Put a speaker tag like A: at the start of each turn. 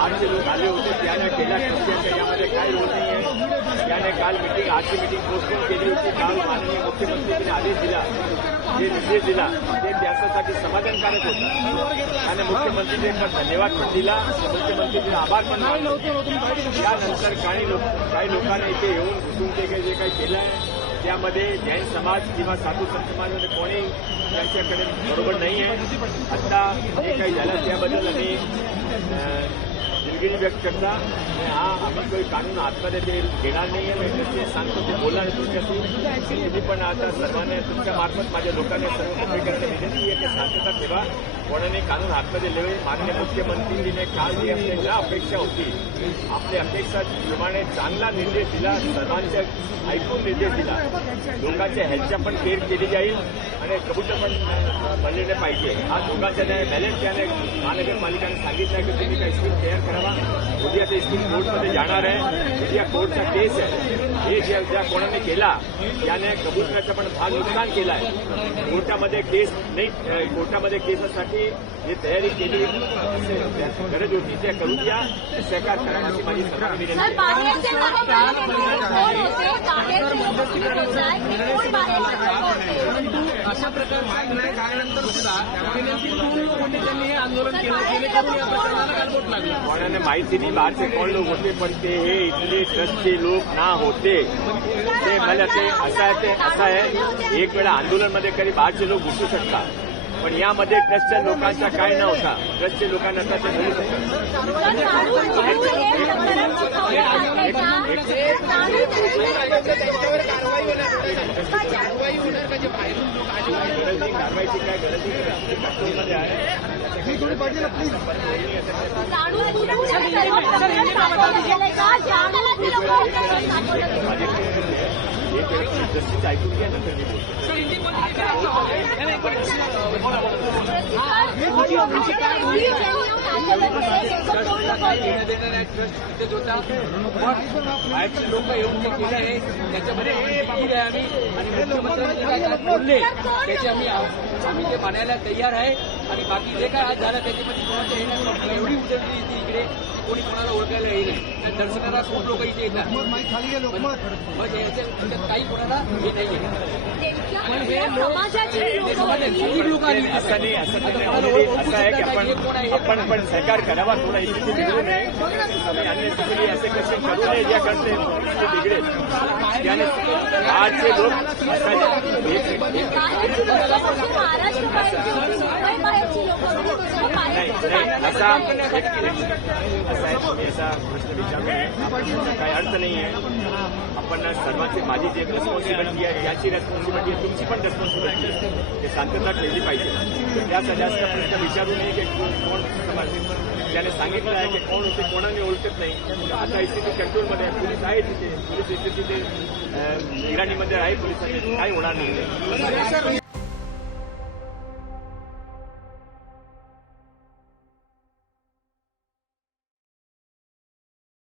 A: आठशे लोक आले होते त्याने गेल्या कृत्याच्या यामध्ये रोल नाही त्याने काल मिटिंग आजची मिटिंग पोस्टपोन केली होती. काल माननीय मुख्यमंत्र्यांनी आदेश दिला. जे निर्देश दिला ते त्याच्यासाठी समाधानकारक होतं. आणि मुख्यमंत्री धन्यवाद पण दिला. मुख्यमंत्रीचे आभार पण मानले. त्यानंतर काही लोक काही लोकांनी इथे येऊन घुसून ते जे काही केलं आहे त्यामध्ये जैन समाज किंवा साधू संत समाजामध्ये कोणी त्यांच्याकडे बरोबर नाही आहे आता जे काही झालं त्याबद्दल आम्ही दिलगिरी व्यक्त करता. हा आपण काही कानून हातमध्ये ते घेणार नाही आहे. मी ते सांगतो ते बोलणार आहे तुमच्याशी. तुम्ही पण आता सर्वांना तुमच्या मार्फत माझ्या लोकांना सर्व पत्रिकांना विनंती आहे. की शांतता ठेवा. कोणाने कानून हातमध्ये लेवे माननीय मुख्यमंत्रीने काल जी आपल्याला अपेक्षा होती आपल्या अपेक्षाप्रमाणे चांगला निर्देश दिला सर्वांच्या ऐकून निर्देश दिला. लोकांच्या ह्याच्या पण केअर केली जाईल आणि कबूतर पण बनलेले पाहिजे. हा दोघांचा न्याय बॅलन्स त्याने महानगरपालिकाने सांगितलं की तुम्ही काही तयार करावा। उद्या ते इथून कोर्टमध्ये जाणार आहे उद्या कोर्टचा केस आहे हे। ज्या ज्या कोणाने केला त्याने कबूतराचा पण भाग नुकसान केला आहे कोर्टामध्ये केस नाही कोर्टामध्ये केससाठी जी तयारी केली गरज होती त्या करून द्या सहकार करण्याची माझी सर्वांना विनंती
B: सर
A: आहे
B: बाहेरचे लोक बाहेर येते कोण होते बाहेरचे लोक तिथे पोहोचाय कोण बाहेरचे लोक होते
C: अशा प्रकारचा अन्याय झाल्यानंतर सुद्धा गेल्या दोन कोटी त्यांनी हे आंदोलन केलं. जेणेकरून या प्रकरणाला गालबोट लागलं.
A: कोणाने माहिती नाही बाहेरचे कोण लोक होते पण ते हे इथले ट्रस्टचे लोक ना होते. ते मला ते असं आहे ते असं आहे. एक वेळा आंदोलनमध्ये कधी बाहेरचे लोक घुसू शकतात पण यामध्ये ट्रस्टच्या लोकांचा काय नव्हता. ट्रस्टचे लोकांना आता ते बोलू शकतात
B: सर काढून काढून हे प्रकरण सुटवलं जातंय का? काढून
C: कारवाई होणार का जे बाहेरून लोक आले
A: गरज
C: लोक येऊन केले आहे त्याच्यामध्ये आहे आम्ही आणि मुख्यमंत्र्यांनी काय बोलले त्याचे आम्ही आम्ही ते मानायला तयार आहे आणि बाकी जे काय आज झालं त्याच्यामध्ये कोणाचं हे नाही. पण एवढी उजळली इथे इकडे कोणी कोणाला ओळखायला येईल नाही. दर्शनाला खूप लोक इथे येतात. काही कोणाला हे नाही?
A: असं आहे की आपण आपण पण सहकार करावा थोडा इथे बिघडू नये. आणि अन्य ठिकाणी असे कसे करू नये ज्या करते बिघडेल त्याने आजचे लोक असायचे एक मिनिट.
B: महाराष्ट्र बाहेरची होती मुंबई बाहेरची लोक होती
A: नाही नाही असा एक मिनिट. आहे तुम्ही असा प्रश्न विचारला काही अर्थ नाही आहे आपण सर्वांची माझी जी रेस्पॉन्सिबिलिटी आहे याची रेस्पॉन्सिबिलिटी आहे तुमची पण रेस्पॉन्सिबिलिटी आहे ते शांतता ठेवली पाहिजे तर जास्त जास्त प्रश्न विचारू नये की कोण कोण समाज त्याने सांगितलं आहे की कोण होते कोणाने ओळखत नाही आता स्थिती कंट्रोलमध्ये आहे पोलीस आहे तिथे पोलीस इथे तिथे निगराणीमध्ये आहे पोलिसांनी काही होणार नाही